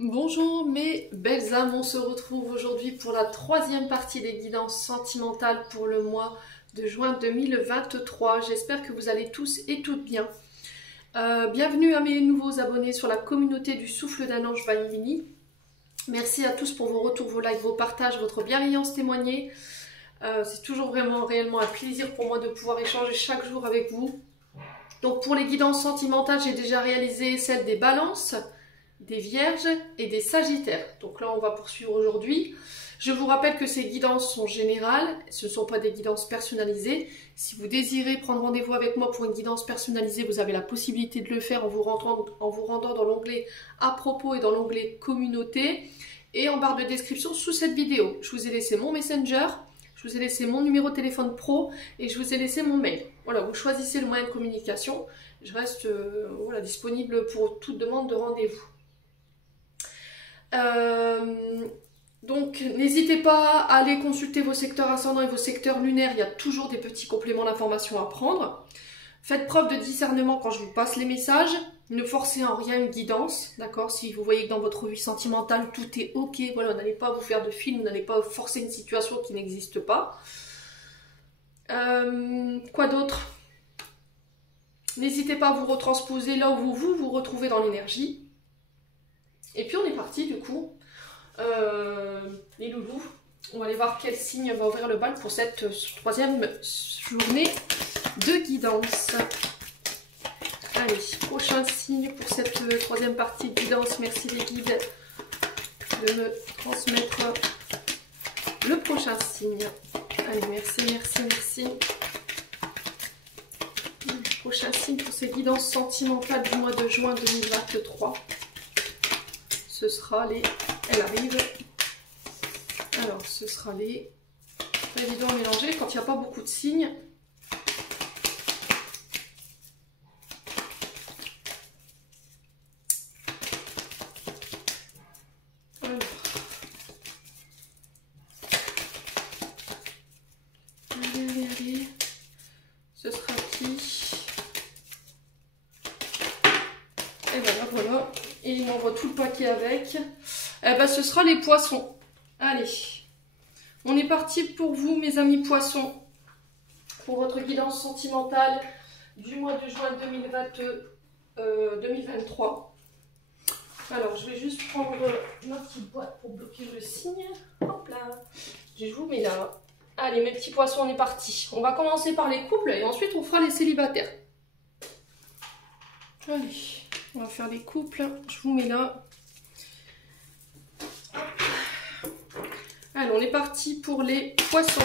Bonjour mes belles âmes, on se retrouve aujourd'hui pour la troisième partie des guidances sentimentales pour le mois de juin 2023. J'espère que vous allez tous et toutes bien. Bienvenue à mes nouveaux abonnés sur la communauté du Souffle d'un Ange by Mini. Merci à tous pour vos retours, vos likes, vos partages, votre bienveillance témoignée. C'est toujours réellement un plaisir pour moi de pouvoir échanger chaque jour avec vous. Donc pour les guidances sentimentales, j'ai déjà réalisé celle des balances, des vierges et des sagittaires. Donc là on va poursuivre aujourd'hui. Je vous rappelle que ces guidances sont générales, ce ne sont pas des guidances personnalisées. Si vous désirez prendre rendez-vous avec moi pour une guidance personnalisée, vous avez la possibilité de le faire en vous rendant dans l'onglet à propos et dans l'onglet communauté. Et en barre de description sous cette vidéo, je vous ai laissé mon Messenger, je vous ai laissé mon numéro de téléphone pro et je vous ai laissé mon mail. Voilà, vous choisissez le moyen de communication. Je reste disponible pour toute demande de rendez-vous. Donc n'hésitez pas à aller consulter vos secteurs ascendants et vos secteurs lunaires, il y a toujours des petits compléments d'information à prendre. Faites preuve de discernement quand je vous passe les messages, ne forcez en rien une guidance, d'accord? Si vous voyez que dans votre vie sentimentale tout est ok, voilà, n'allez pas vous faire de film, n'allez pas forcer une situation qui n'existe pas. Quoi d'autre? N'hésitez pas à vous retransposer là où vous vous retrouvez dans l'énergie. Et puis on est parti du coup, les loulous, on va aller voir quel signe va ouvrir le bal pour cette troisième journée de guidance. Allez, prochain signe pour cette troisième partie de guidance. Merci les guides de me transmettre le prochain signe. Allez, merci. Le prochain signe pour ces guidances sentimentales du mois de juin 2023. Ce sera les... Elle arrive. Alors, ce sera les... Pas évident à mélanger quand il n'y a pas beaucoup de signes. Alors. Allez. Ce sera qui? Et voilà. Et il m'envoie tout le paquet avec. Eh ben, ce sera les poissons. Allez, on est parti pour vous, mes amis poissons, pour votre guidance sentimentale du mois de juin 2023. Alors, je vais juste prendre ma petite boîte pour bloquer le signe. Hop là, je vous mets là. Allez, mes petits poissons, on est parti. On va commencer par les couples et ensuite on fera les célibataires. Allez. On va faire les couples, je vous mets là. Allez, on est parti pour les poissons.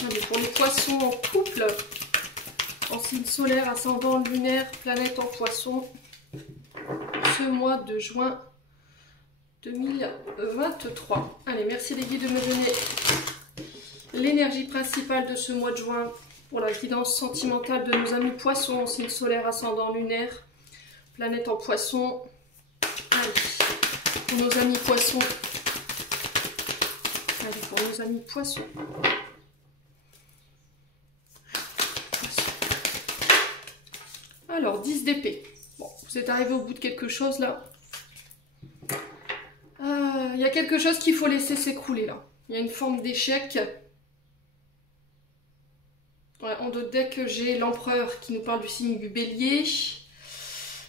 Allez, pour les poissons en couple, en signe solaire, ascendant, lunaire, planète en poisson, ce mois de juin 2023. Allez, merci les guides de me donner l'énergie principale de ce mois de juin pour la guidance sentimentale de nos amis poissons, en signe solaire, ascendant, lunaire. Planète en poisson. Allez, pour nos amis poissons. Alors, 10 d'épée. Bon, vous êtes arrivé au bout de quelque chose là. Il y a quelque chose qu'il faut laisser s'écrouler là. Il y a une forme d'échec. Ouais, en dos de deck, j'ai l'empereur qui nous parle du signe du bélier,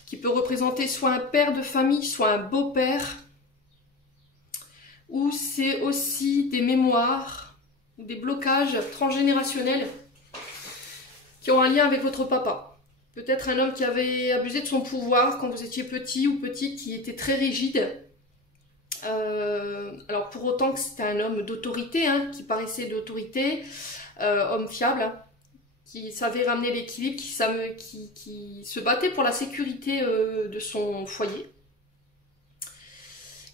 qui peut représenter soit un père de famille, soit un beau-père, ou c'est aussi des mémoires, des blocages transgénérationnels qui ont un lien avec votre papa. Peut-être un homme qui avait abusé de son pouvoir quand vous étiez petit ou petite, qui était très rigide. Alors pour autant que c'était un homme d'autorité, hein, qui paraissait d'autorité, homme fiable, hein, qui savait ramener l'équilibre, qui se battait pour la sécurité de son foyer.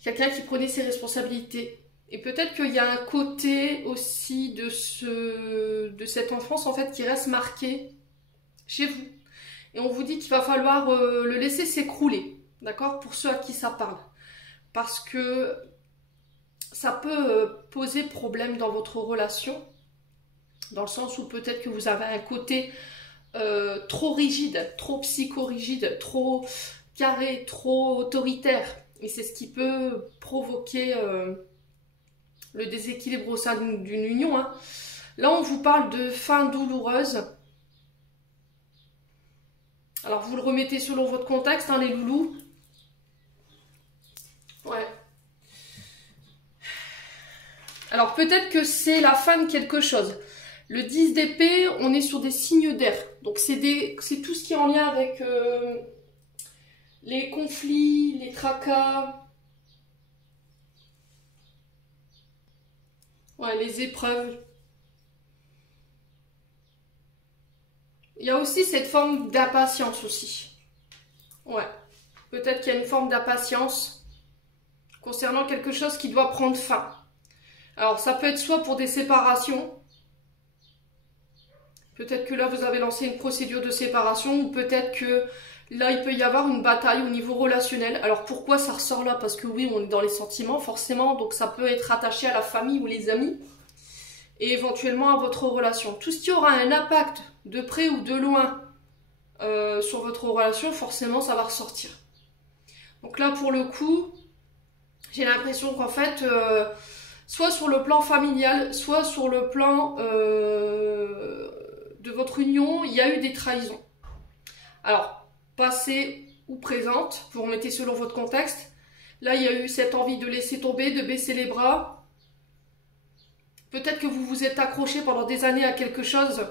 Quelqu'un qui prenait ses responsabilités. Et peut-être qu'il y a un côté aussi de cette enfance en fait qui reste marqué chez vous. Et on vous dit qu'il va falloir le laisser s'écrouler, d'accord, pour ceux à qui ça parle. Parce que ça peut poser problème dans votre relation. Dans le sens où peut-être que vous avez un côté trop rigide, trop psychorigide, trop carré, trop autoritaire. Et c'est ce qui peut provoquer le déséquilibre au sein d'une union. Hein. Là, on vous parle de fin douloureuse. Alors, vous le remettez selon votre contexte, hein, les loulous. Ouais. Alors, peut-être que c'est la fin de quelque chose. Le 10 d'épée, on est sur des signes d'air. Donc, c'est tout ce qui est en lien avec les conflits, les tracas. Ouais, les épreuves. Il y a aussi cette forme d'impatience aussi. Ouais. Peut-être qu'il y a une forme d'impatience concernant quelque chose qui doit prendre fin. Alors, ça peut être soit pour des séparations. Peut-être que là, vous avez lancé une procédure de séparation. Ou peut-être que là, il peut y avoir une bataille au niveau relationnel. Alors, pourquoi ça ressort là? Parce que oui, on est dans les sentiments, forcément. Donc, ça peut être attaché à la famille ou les amis. Et éventuellement à votre relation. Tout ce qui aura un impact de près ou de loin sur votre relation, forcément ça va ressortir. Donc là pour le coup, j'ai l'impression qu'en fait, soit sur le plan familial, soit sur le plan de votre union, il y a eu des trahisons. Alors, passées ou présentes, vous remettez selon votre contexte. Là, il y a eu cette envie de laisser tomber, de baisser les bras. Peut-être que vous vous êtes accroché pendant des années à quelque chose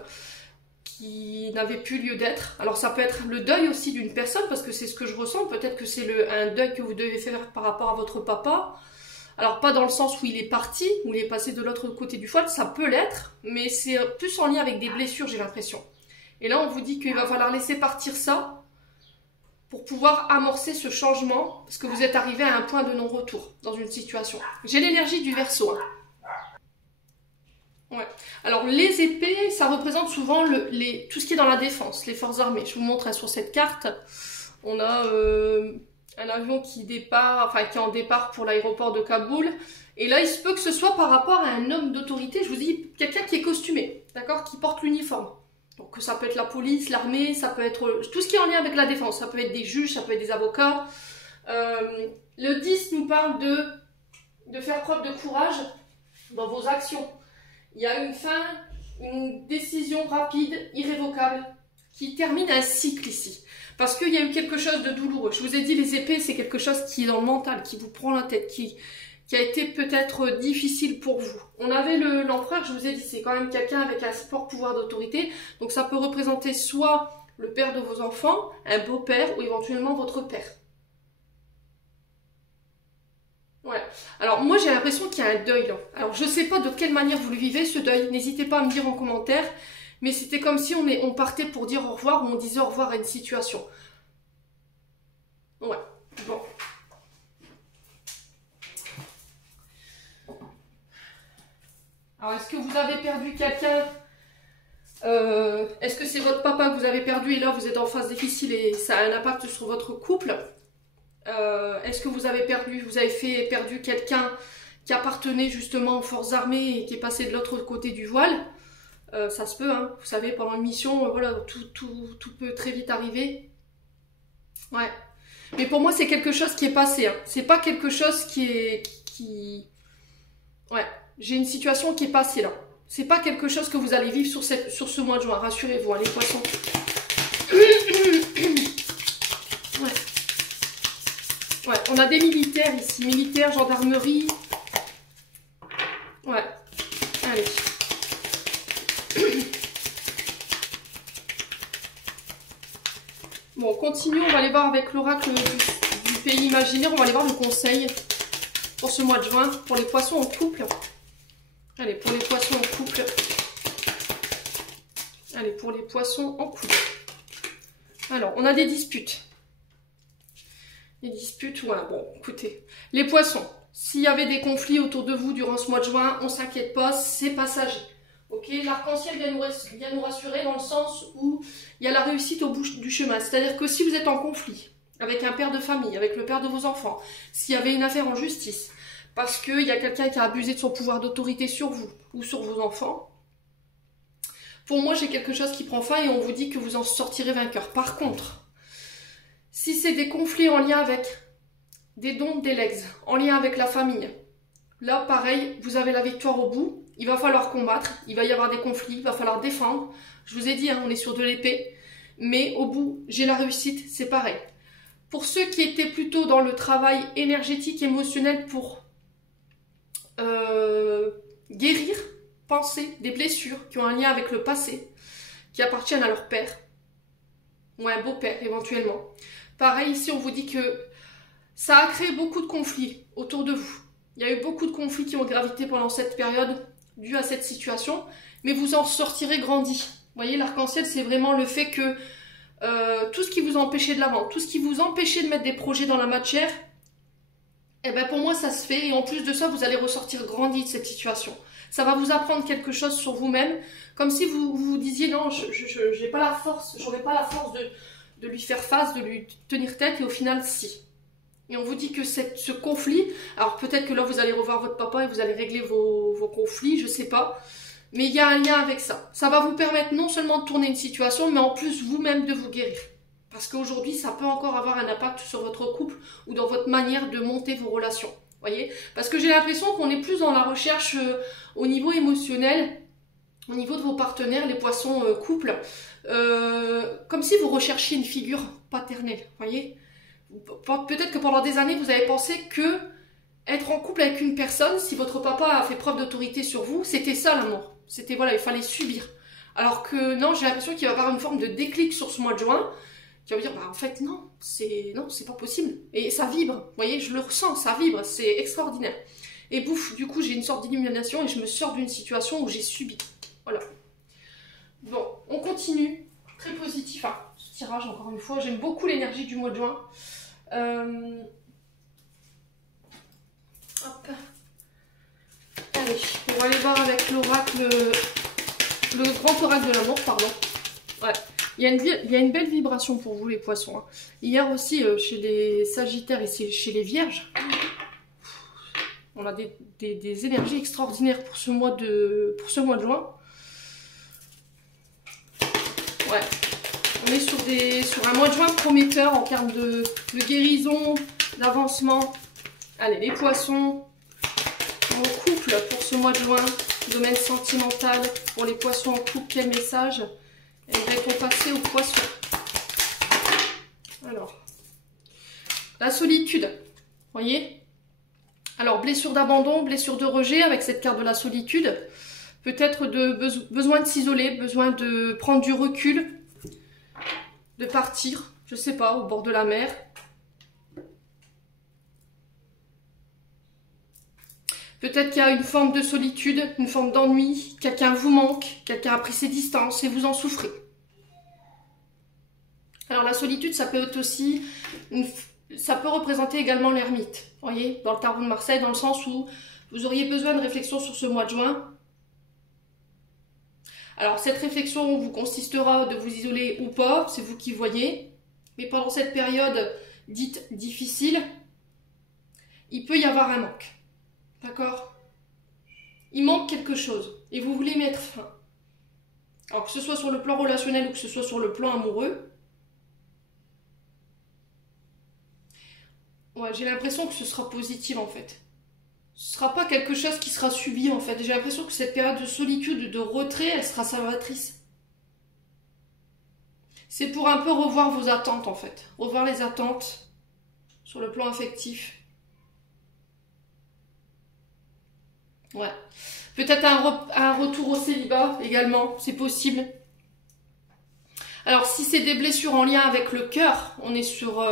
qui n'avait plus lieu d'être. Alors ça peut être le deuil aussi d'une personne, parce que c'est ce que je ressens. Peut-être que c'est un deuil que vous devez faire par rapport à votre papa. Alors pas dans le sens où il est parti, où il est passé de l'autre côté du foie, ça peut l'être, mais c'est plus en lien avec des blessures, j'ai l'impression. Et là on vous dit qu'il va falloir laisser partir ça pour pouvoir amorcer ce changement, parce que vous êtes arrivé à un point de non-retour dans une situation. J'ai l'énergie du Verseau. Hein. Ouais. Alors les épées, ça représente souvent tout ce qui est dans la défense, les forces armées. Je vous montre hein, sur cette carte, on a un avion qui est en départ pour l'aéroport de Kaboul. Et là, il se peut que ce soit par rapport à un homme d'autorité, je vous dis, quelqu'un qui est costumé, d'accord, qui porte l'uniforme. Donc ça peut être la police, l'armée, ça peut être tout ce qui est en lien avec la défense. Ça peut être des juges, ça peut être des avocats. Le 10 nous parle de faire preuve de courage dans vos actions. Il y a une fin, une décision rapide, irrévocable, qui termine un cycle ici. Parce qu'il y a eu quelque chose de douloureux. Je vous ai dit, les épées, c'est quelque chose qui est dans le mental, qui vous prend la tête, qui a été peut-être difficile pour vous. On avait l'empereur, je vous ai dit, c'est quand même quelqu'un avec un fort pouvoir d'autorité. Donc ça peut représenter soit le père de vos enfants, un beau-père, ou éventuellement votre père. Ouais. Alors moi j'ai l'impression qu'il y a un deuil là. Alors je sais pas de quelle manière vous le vivez ce deuil. N'hésitez pas à me dire en commentaire. Mais c'était comme si on partait pour dire au revoir ou on disait au revoir à une situation. Ouais. Bon. Alors est-ce que vous avez perdu quelqu'un? Est-ce que c'est votre papa que vous avez perdu et là vous êtes en phase difficile et ça a un impact sur votre couple? Est-ce que vous avez perdu quelqu'un qui appartenait justement aux forces armées et qui est passé de l'autre côté du voile? Ça se peut, hein. Vous savez, pendant une mission, voilà, tout peut très vite arriver. Ouais. Mais pour moi, c'est quelque chose qui est passé. Hein. C'est pas quelque chose Ouais. J'ai une situation qui est passée là. C'est pas quelque chose que vous allez vivre sur ce mois de juin. Rassurez-vous, hein, les poissons. Ouais. Ouais, on a des militaires ici, militaires, gendarmerie. Ouais, allez. Bon, on continue, on va aller voir avec l'oracle du pays imaginaire, on va aller voir le conseil pour ce mois de juin, pour les poissons en couple. Allez, pour les poissons en couple. Allez, pour les poissons en couple. Alors, on a des disputes. Les disputes, voilà, bon, écoutez. Les poissons, s'il y avait des conflits autour de vous durant ce mois de juin, on ne s'inquiète pas, c'est passager. Ok, l'arc-en-ciel vient nous rassurer dans le sens où il y a la réussite au bout du chemin. C'est-à-dire que si vous êtes en conflit avec un père de famille, avec le père de vos enfants, s'il y avait une affaire en justice, parce qu'il y a quelqu'un qui a abusé de son pouvoir d'autorité sur vous ou sur vos enfants, pour moi, j'ai quelque chose qui prend fin et on vous dit que vous en sortirez vainqueur. Par contre, si c'est des conflits en lien avec des dons, des legs, en lien avec la famille. Là, pareil, vous avez la victoire au bout. Il va falloir combattre, il va y avoir des conflits, il va falloir défendre. Je vous ai dit, hein, on est sur de l'épée. Mais au bout, j'ai la réussite, c'est pareil. Pour ceux qui étaient plutôt dans le travail énergétique, émotionnel pour guérir, penser des blessures qui ont un lien avec le passé, qui appartiennent à leur père, ou à un beau-père éventuellement. Pareil, ici, on vous dit que ça a créé beaucoup de conflits autour de vous. Il y a eu beaucoup de conflits qui ont gravité pendant cette période dû à cette situation, mais vous en sortirez grandi. Vous voyez, l'arc-en-ciel, c'est vraiment le fait que tout ce qui vous empêchait de l'avant, tout ce qui vous empêchait de mettre des projets dans la matière, eh ben pour moi, ça se fait. Et en plus de ça, vous allez ressortir grandi de cette situation. Ça va vous apprendre quelque chose sur vous-même, comme si vous vous disiez, non, je n'ai pas la force, j'aurais pas la force de lui faire face, de lui tenir tête, et au final, si. Et on vous dit que ce conflit, alors peut-être que là, vous allez revoir votre papa et vous allez régler vos conflits, je sais pas. Mais il y a un lien avec ça. Ça va vous permettre non seulement de tourner une situation, mais en plus vous-même de vous guérir. Parce qu'aujourd'hui, ça peut encore avoir un impact sur votre couple ou dans votre manière de monter vos relations. Voyez ? Parce que j'ai l'impression qu'on est plus dans la recherche au niveau émotionnel, au niveau de vos partenaires, les poissons couples, comme si vous recherchiez une figure paternelle. Voyez ? Peut-être que pendant des années, vous avez pensé que être en couple avec une personne, si votre papa a fait preuve d'autorité sur vous, c'était ça l'amour. C'était, voilà, il fallait subir. Alors que non, j'ai l'impression qu'il va y avoir une forme de déclic sur ce mois de juin, qui va vous dire, bah en fait, non, c'est pas possible. Et ça vibre, vous voyez, je le ressens, ça vibre, c'est extraordinaire. Et bouf, du coup, j'ai une sorte d'illumination et je me sors d'une situation où j'ai subi. Voilà. Bon, on continue. Très positif, hein, ce tirage, encore une fois. J'aime beaucoup l'énergie du mois de juin. Hop. Allez, on va aller voir avec l'oracle, le grand oracle de l'amour, pardon. Ouais, il y a une belle vibration pour vous les poissons. Hein. Hier aussi, chez les sagittaires et chez les vierges, on a des énergies extraordinaires pour ce mois de juin. Ouais, on est sur un mois de juin prometteur en termes de guérison, d'avancement. Allez, les poissons, mon couple pour ce mois de juin, domaine sentimental, pour les poissons en couple, quel message aimerait-on passer aux poissons? Alors, la solitude, voyez? Alors, blessure d'abandon, blessure de rejet avec cette carte de la solitude. Peut-être besoin de s'isoler, besoin de prendre du recul, de partir, je sais pas, au bord de la mer. Peut-être qu'il y a une forme de solitude, une forme d'ennui, quelqu'un vous manque, quelqu'un a pris ses distances et vous en souffrez. Alors la solitude, ça peut être aussi, ça peut représenter également l'ermite, voyez, dans le tarot de Marseille, dans le sens où vous auriez besoin de réflexion sur ce mois de juin. Alors cette réflexion vous consistera de vous isoler ou pas, c'est vous qui voyez, mais pendant cette période dite difficile, il peut y avoir un manque. D'accord? Il manque quelque chose et vous voulez mettre fin. Alors que ce soit sur le plan relationnel ou que ce soit sur le plan amoureux. Ouais, j'ai l'impression que ce sera positif en fait. Ce sera pas quelque chose qui sera subi en fait. J'ai l'impression que cette période de solitude, de retrait, elle sera salvatrice. C'est pour un peu revoir vos attentes en fait. Revoir les attentes sur le plan affectif. Ouais. Peut-être un retour au célibat également, c'est possible. Alors si c'est des blessures en lien avec le cœur, on est sur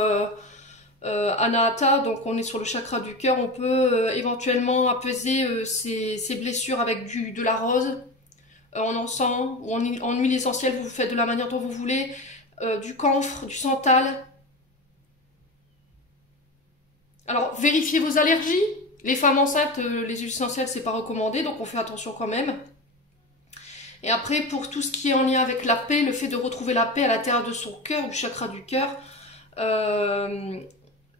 Anahata, donc on est sur le chakra du cœur, on peut éventuellement apaiser ces blessures avec de la rose, en encens ou en huile essentielle, vous faites de la manière dont vous voulez, du camphre, du santal. Alors vérifiez vos allergies. Les femmes enceintes, les huiles essentielles, c'est pas recommandé, donc on fait attention quand même. Et après, pour tout ce qui est en lien avec la paix, le fait de retrouver la paix à l'intérieur de son cœur, du chakra du cœur, là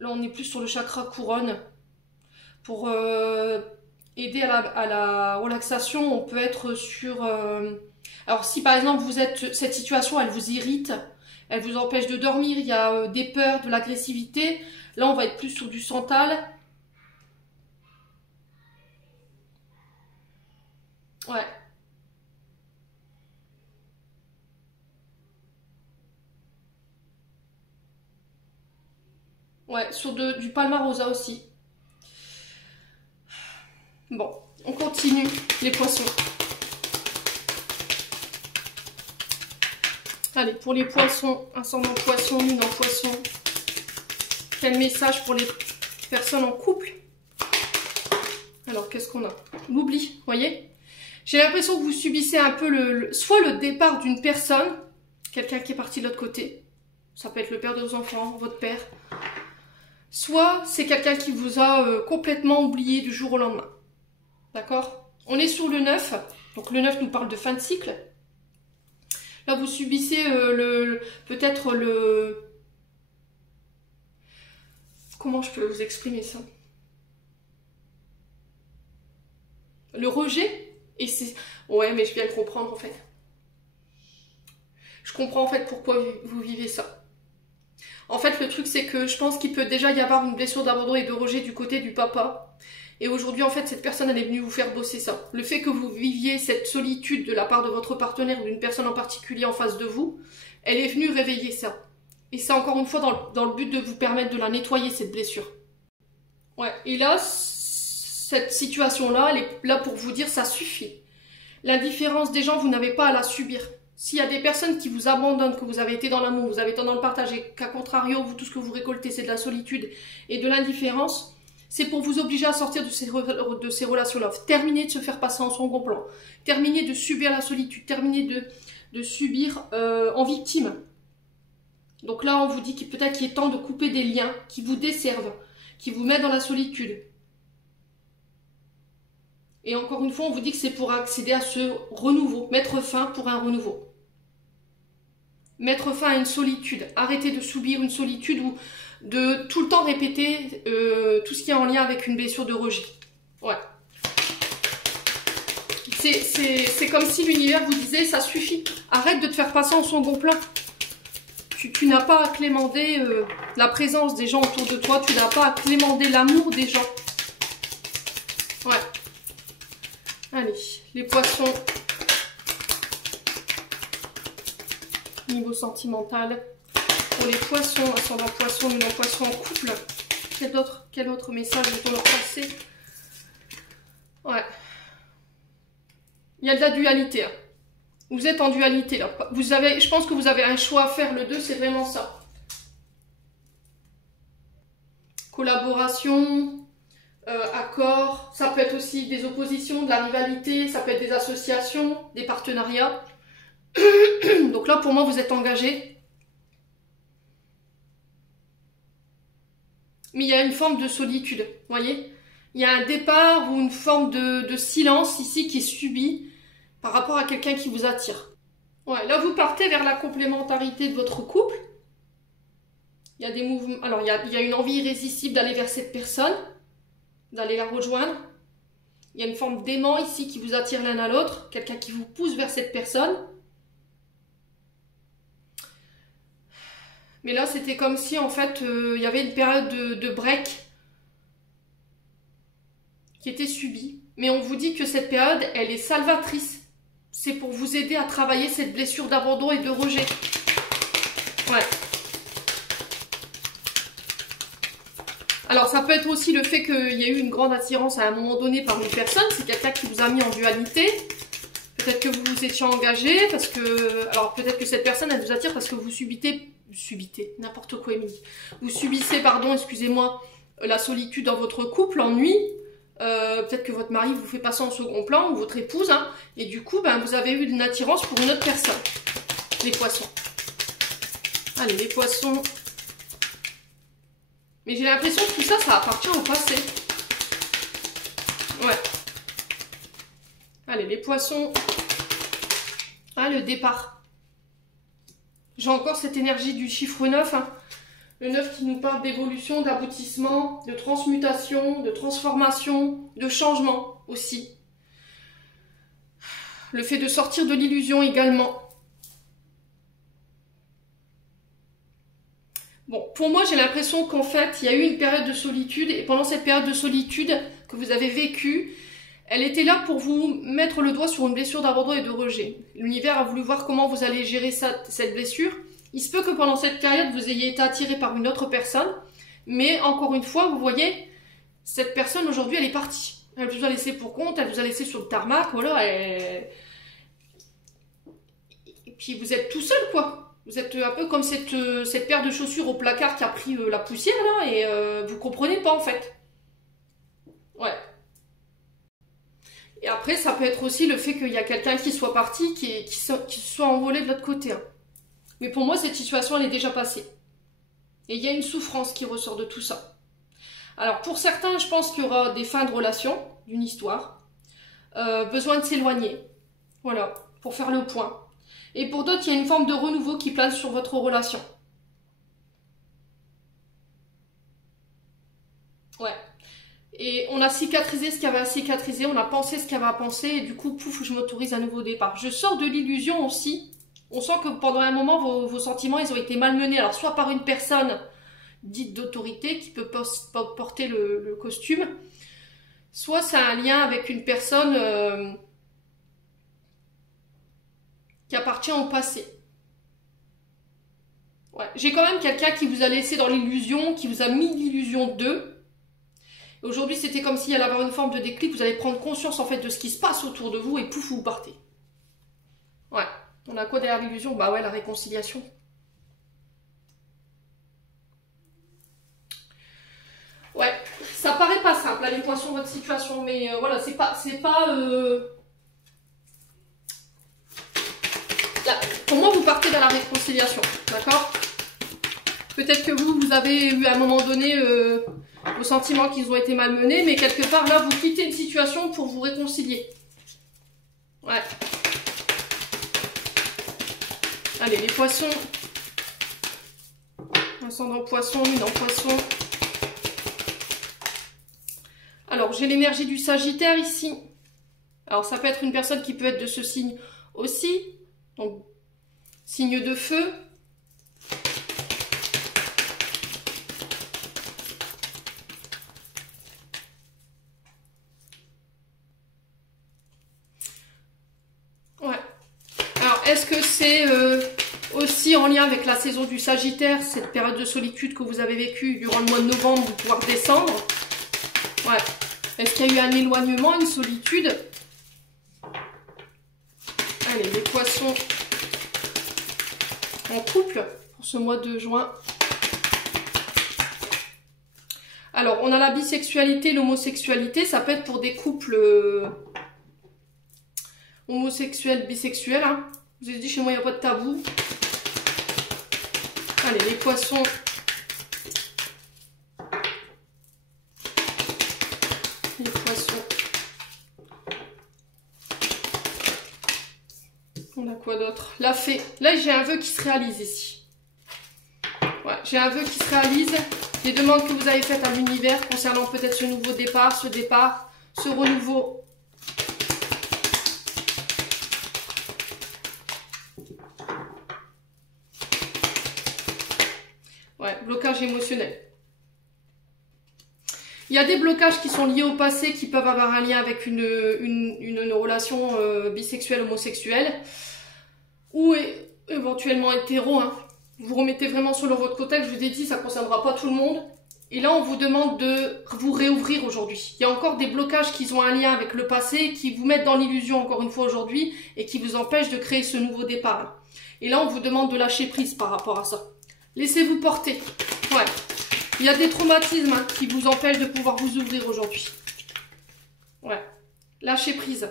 on est plus sur le chakra couronne. Pour aider à la relaxation, on peut être sur... Alors si par exemple cette situation, elle vous irrite, elle vous empêche de dormir, il y a des peurs, de l'agressivité, Là, on va être plus sur du santal. Ouais. Ouais, sur du palmarosa aussi. Bon, on continue les poissons. Allez, pour les poissons, ascendant poisson, lune en poisson. Quel message pour les personnes en couple? Alors, qu'est-ce qu'on a? L'oubli, voyez? J'ai l'impression que vous subissez un peu soit le départ d'une personne, quelqu'un qui est parti de l'autre côté. Ça peut être le père de vos enfants, votre père. Soit c'est quelqu'un qui vous a complètement oublié du jour au lendemain. D'accord? On est sur le 9. Donc le 9 nous parle de fin de cycle. Là, vous subissez peut-être le... Comment je peux vous exprimer ça? Le rejet. Et c'est... Ouais, mais je viens de comprendre en fait. Je comprends en fait pourquoi vous vivez ça. En fait, le truc, c'est que je pense qu'il peut déjà y avoir une blessure d'abandon et de rejet du côté du papa. Et aujourd'hui, en fait, cette personne, elle est venue vous faire bosser ça. Le fait que vous viviez cette solitude de la part de votre partenaire ou d'une personne en particulier en face de vous, elle est venue réveiller ça. Et c'est encore une fois dans le but de vous permettre de la nettoyer, cette blessure. Ouais, et là, cette situation-là, elle est là pour vous dire ça suffit. L'indifférence des gens, vous n'avez pas à la subir. S'il y a des personnes qui vous abandonnent, que vous avez été dans l'amour, vous avez été dans le partage et qu'à contrario, vous, tout ce que vous récoltez, c'est de la solitude et de l'indifférence, c'est pour vous obliger à sortir de ces relations-là. Terminez de se faire passer en second plan. Terminez de subir la solitude. Terminez de subir en victime. Donc là, on vous dit qu'il peut-être qu'il est temps de couper des liens qui vous desservent, qui vous mettent dans la solitude. Et encore une fois, on vous dit que c'est pour accéder à ce renouveau, mettre fin pour un renouveau. Mettre fin à une solitude, arrêter de subir une solitude ou de tout le temps répéter tout ce qui est en lien avec une blessure de rejet. Ouais. C'est comme si l'univers vous disait, ça suffit, arrête de te faire passer en second plan. Tu n'as pas à clémenter la présence des gens autour de toi, tu n'as pas à clémenter l'amour des gens. Ouais. Allez, les poissons. Niveau sentimental. Pour les poissons, ascendant poisson, lune en poisson en couple. Quel autre message peut-on leur passer? Ouais. Il y a de la dualité. Hein. Vous êtes en dualité là. Je pense que vous avez un choix à faire. Le 2, c'est vraiment ça. Collaboration. Accords, ça peut être aussi des oppositions, de la rivalité, ça peut être des associations, des partenariats. Donc là, pour moi, vous êtes engagés. Mais il y a une forme de solitude, vous voyez? Il y a un départ ou une forme de silence ici qui est subi par rapport à quelqu'un qui vous attire. Ouais, là, vous partez vers la complémentarité de votre couple. Il y a des mouvements. Alors, il y a une envie irrésistible d'aller vers cette personne, d'aller la rejoindre. Il y a une forme d'aimant ici qui vous attire l'un à l'autre, quelqu'un qui vous pousse vers cette personne. Mais là, c'était comme si, en fait, il y avait une période de break qui était subie. Mais on vous dit que cette période, elle est salvatrice. C'est pour vous aider à travailler cette blessure d'abandon et de rejet. Ouais. Alors, ça peut être aussi le fait qu'il y ait eu une grande attirance à un moment donné par une personne. C'est quelqu'un qui vous a mis en dualité. Peut-être que vous vous étiez engagé parce que... Alors, peut-être que cette personne, elle vous attire parce que vous subissez n'importe quoi, Émilie. Vous subissez, pardon, excusez-moi, la solitude dans votre couple, l'ennui. Peut-être que votre mari vous fait passer en second plan ou votre épouse. Hein, et du coup, ben, vous avez eu une attirance pour une autre personne. Les poissons. Allez, les poissons... Mais j'ai l'impression que tout ça, ça appartient au passé. Ouais. Allez, les poissons. Ah, le départ. J'ai encore cette énergie du chiffre 9. Hein. Le 9 qui nous parle d'évolution, d'aboutissement, de transmutation, de transformation, de changement aussi. Le fait de sortir de l'illusion également. Bon, pour moi, j'ai l'impression qu'en fait, il y a eu une période de solitude, et pendant cette période de solitude que vous avez vécue, elle était là pour vous mettre le doigt sur une blessure d'abandon et de rejet. L'univers a voulu voir comment vous allez gérer cette blessure. Il se peut que pendant cette période, vous ayez été attiré par une autre personne, mais encore une fois, vous voyez, cette personne aujourd'hui, elle est partie. Elle vous a laissé pour compte, elle vous a laissé sur le tarmac, voilà, et puis vous êtes tout seul, quoi. Vous êtes un peu comme cette paire de chaussures au placard qui a pris la poussière, là, et vous comprenez pas, en fait. Ouais. Et après, ça peut être aussi le fait qu'il y a quelqu'un qui soit parti, qui soit envolé de l'autre côté. Hein. Mais pour moi, cette situation, elle est déjà passée. Et il y a une souffrance qui ressort de tout ça. Alors, pour certains, je pense qu'il y aura des fins de relation, d'une histoire. Besoin de s'éloigner. Voilà, pour faire le point. Et pour d'autres, il y a une forme de renouveau qui plane sur votre relation. Ouais. Et on a cicatrisé ce qu'il y avait à cicatriser, on a pensé ce qu'il y avait à penser, et du coup, pouf, je m'autorise un nouveau départ. Je sors de l'illusion aussi. On sent que pendant un moment, vos sentiments, ils ont été malmenés. Alors, soit par une personne dite d'autorité qui peut porter le costume, soit c'est un lien avec une personne qui appartient au passé. Ouais. J'ai quand même quelqu'un qui vous a laissé dans l'illusion, qui vous a mis l'illusion d'eux. Aujourd'hui, c'était comme s'il allait avoir une forme de déclic. Vous allez prendre conscience en fait de ce qui se passe autour de vous et pouf, vous partez. Ouais. On a quoi derrière l'illusion? Bah ouais, la réconciliation. Ouais, ça paraît pas simple, là, les poissons, votre situation, mais voilà, c'est pas là, pour moi, vous partez dans la réconciliation, d'accord? Peut-être que vous avez eu à un moment donné vos sentiments qui ont été malmenés, mais quelque part, là, vous quittez une situation pour vous réconcilier. Ouais. Allez, les poissons. Ascendant poisson, lune en poisson. Alors, j'ai l'énergie du Sagittaire ici. Alors, ça peut être une personne qui peut être de ce signe aussi. Donc, signe de feu. Ouais. Alors, est-ce que c'est aussi en lien avec la saison du Sagittaire, cette période de solitude que vous avez vécue durant le mois de novembre, voire décembre? Ouais. Est-ce qu'il y a eu un éloignement, une solitude? Allez, les poissons en couple pour ce mois de juin. Alors, on a la bisexualité, l'homosexualité. Ça peut être pour des couples homosexuels, bisexuels. Hein. Je vous ai dit, chez moi, il n'y a pas de tabou. Allez, les poissons. Les poissons. On a quoi d'autre? La fée. Là, j'ai un vœu qui se réalise ici. Ouais, j'ai un vœu qui se réalise. Les demandes que vous avez faites à l'univers concernant peut-être ce nouveau départ, ce renouveau. Ouais, blocage émotionnel. Il y a des blocages qui sont liés au passé, qui peuvent avoir un lien avec une relation bisexuelle, homosexuelle, ou éventuellement hétéro. Hein. Vous remettez vraiment selon votre contexte, je vous ai dit, ça ne concernera pas tout le monde. Et là, on vous demande de vous réouvrir aujourd'hui. Il y a encore des blocages qui ont un lien avec le passé, qui vous mettent dans l'illusion encore une fois aujourd'hui, et qui vous empêchent de créer ce nouveau départ. Et là, on vous demande de lâcher prise par rapport à ça. Laissez-vous porter. Ouais. Il y a des traumatismes hein, qui vous empêchent de pouvoir vous ouvrir aujourd'hui. Ouais. Lâchez prise.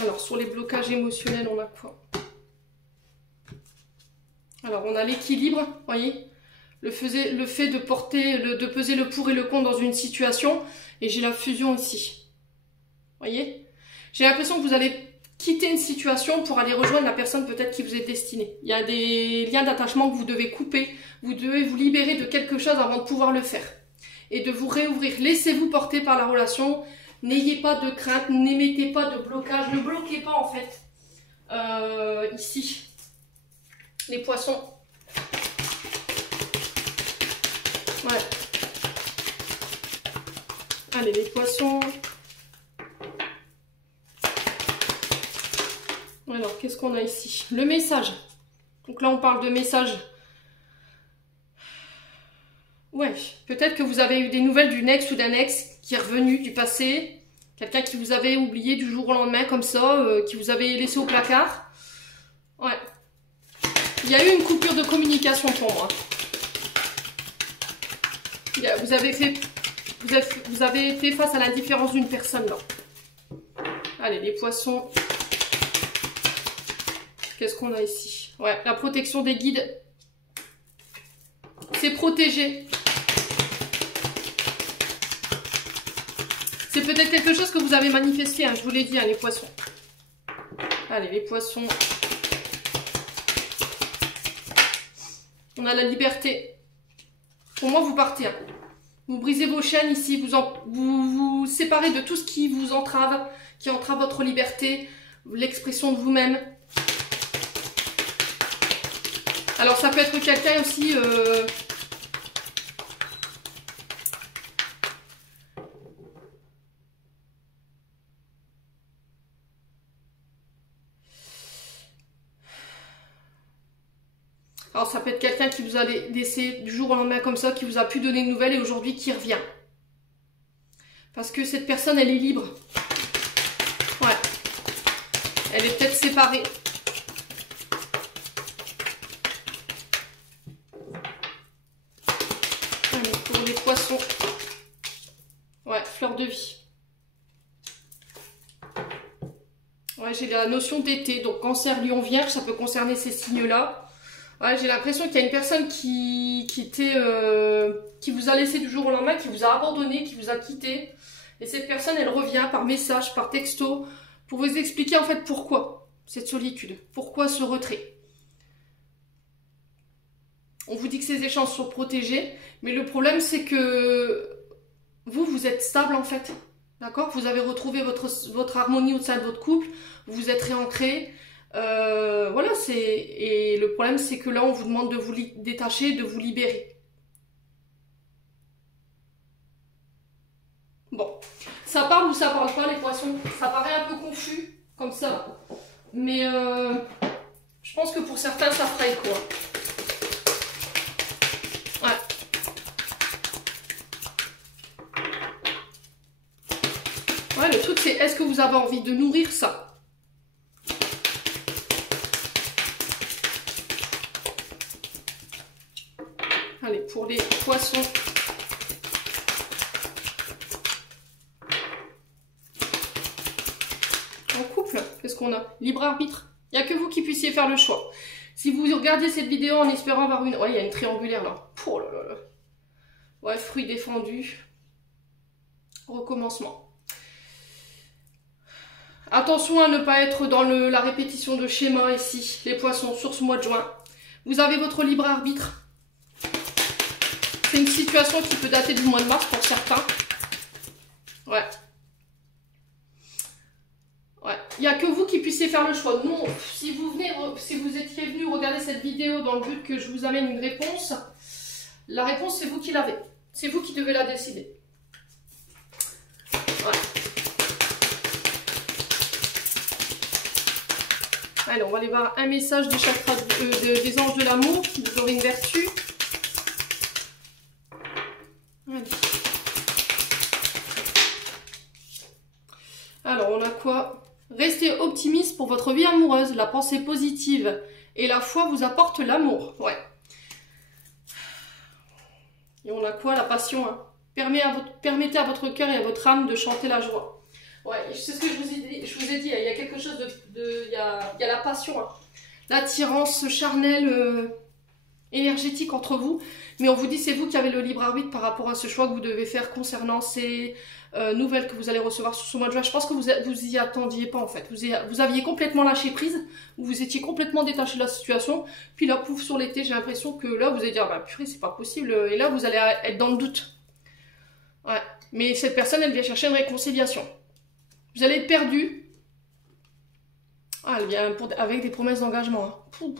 Alors, sur les blocages émotionnels, on a quoi? Alors, on a l'équilibre, voyez, le fait de peser le pour et le contre dans une situation, et j'ai la fusion ici. Voyez? J'ai l'impression que vous allez quitter une situation pour aller rejoindre la personne peut-être qui vous est destinée. Il y a des liens d'attachement que vous devez couper, vous devez vous libérer de quelque chose avant de pouvoir le faire. Et de vous réouvrir. Laissez-vous porter par la relation, n'ayez pas de crainte, n'émettez pas de blocage, ne bloquez pas en fait ici. Les poissons. Ouais. Allez, les poissons. Alors, qu'est-ce qu'on a ici? Le message. Donc là, on parle de message. Ouais, peut-être que vous avez eu des nouvelles d'une ex ou d'un ex qui est revenu du passé. Quelqu'un qui vous avait oublié du jour au lendemain, comme ça, qui vous avait laissé au placard. Ouais. Il y a eu une coupure de communication pour moi. Vous avez fait face à l'indifférence d'une personne, là. Allez, les poissons. Qu'est-ce qu'on a ici? Ouais, la protection des guides. C'est protégé. C'est peut-être quelque chose que vous avez manifesté, hein, je vous l'ai dit, hein, les poissons. Allez, les poissons. On a la liberté. Pour moi, vous partez. Hein. Vous brisez vos chaînes ici, vous séparez de tout ce qui vous entrave, qui entrave votre liberté, l'expression de vous-même. Alors, ça peut être quelqu'un aussi... Alors, ça peut être quelqu'un qui vous a laissé du jour au lendemain comme ça, qui vous a pu donner de nouvelles et aujourd'hui qui revient. Parce que cette personne, elle est libre. Ouais. Elle est peut-être séparée. Allez, pour les poissons. Ouais, fleur de vie. Ouais, j'ai la notion d'été. Donc, cancer, lion, vierge, ça peut concerner ces signes-là. Ouais, j'ai l'impression qu'il y a une personne qui vous a laissé du jour au lendemain, qui vous a abandonné, qui vous a quitté. Et cette personne, elle revient par message, par texto, pour vous expliquer en fait pourquoi cette solitude, pourquoi ce retrait. On vous dit que ces échanges sont protégés, mais le problème c'est que vous êtes stable en fait. D'accord? Vous avez retrouvé votre harmonie au sein de votre couple, vous vous êtes réancré. Voilà, et le problème c'est que là on vous demande de vous détacher, de vous libérer. Bon, ça parle ou ça parle pas les poissons? Ça paraît un peu confus comme ça, mais je pense que pour certains ça fera écho. Ouais. Ouais, le truc c'est est-ce que vous avez envie de nourrir ça? Allez, pour les poissons. En couple, qu'est-ce qu'on a? Libre arbitre. Il n'y a que vous qui puissiez faire le choix. Si vous regardiez cette vidéo en espérant avoir une... Ouais, il y a une triangulaire là. Oh là là là. Ouais, fruit défendu. Recommencement. Attention à ne pas être dans la répétition de schéma ici. Les poissons, sur ce mois de juin. Vous avez votre libre arbitre. C'est une situation qui peut dater du mois de mars pour certains. Ouais. Ouais. Il n'y a que vous qui puissiez faire le choix. Non, si vous étiez venu regarder cette vidéo dans le but que je vous amène une réponse, la réponse c'est vous qui l'avez. C'est vous qui devez la décider. Ouais. Allez, on va aller voir un message des chakras des anges de l'amour. Vous aurez une vertu. Allez. Alors, on a quoi? Restez optimiste pour votre vie amoureuse. La pensée positive et la foi vous apportent l'amour. Ouais. Et on a quoi? La passion. Hein. Permettez à votre cœur et à votre âme de chanter la joie. Ouais, c'est ce que je vous ai dit. Il y a quelque chose il y a la passion. Hein. L'attirance charnelle, énergétique entre vous. Mais on vous dit c'est vous qui avez le libre arbitre par rapport à ce choix que vous devez faire concernant ces nouvelles que vous allez recevoir sur ce mois de juin. Je pense que vous y attendiez pas en fait. Vous aviez complètement lâché prise, vous étiez complètement détaché de la situation. Puis là, pouf, sur l'été, j'ai l'impression que là, vous allez dire, bah purée, c'est pas possible. Et là, vous allez être dans le doute. Ouais. Mais cette personne, elle vient chercher une réconciliation. Vous allez être perdu. Ah, elle vient avec des promesses d'engagement. Hein.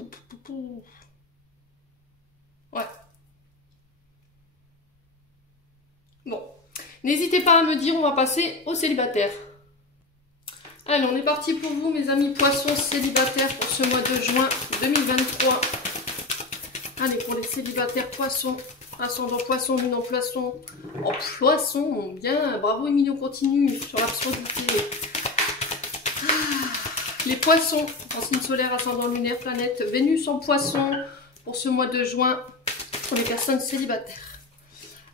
Bon, n'hésitez pas à me dire, on va passer aux célibataires. Allez, on est parti pour vous, mes amis poissons célibataires, pour ce mois de juin 2023. Allez, pour les célibataires poissons, ascendant poisson, lunan poisson. Oh, poisson, bien, bravo Émilie, on continue sur l'absurdité. Les poissons, en signe solaire, ascendant lunaire, planète, Vénus en poisson, pour ce mois de juin, pour les personnes célibataires.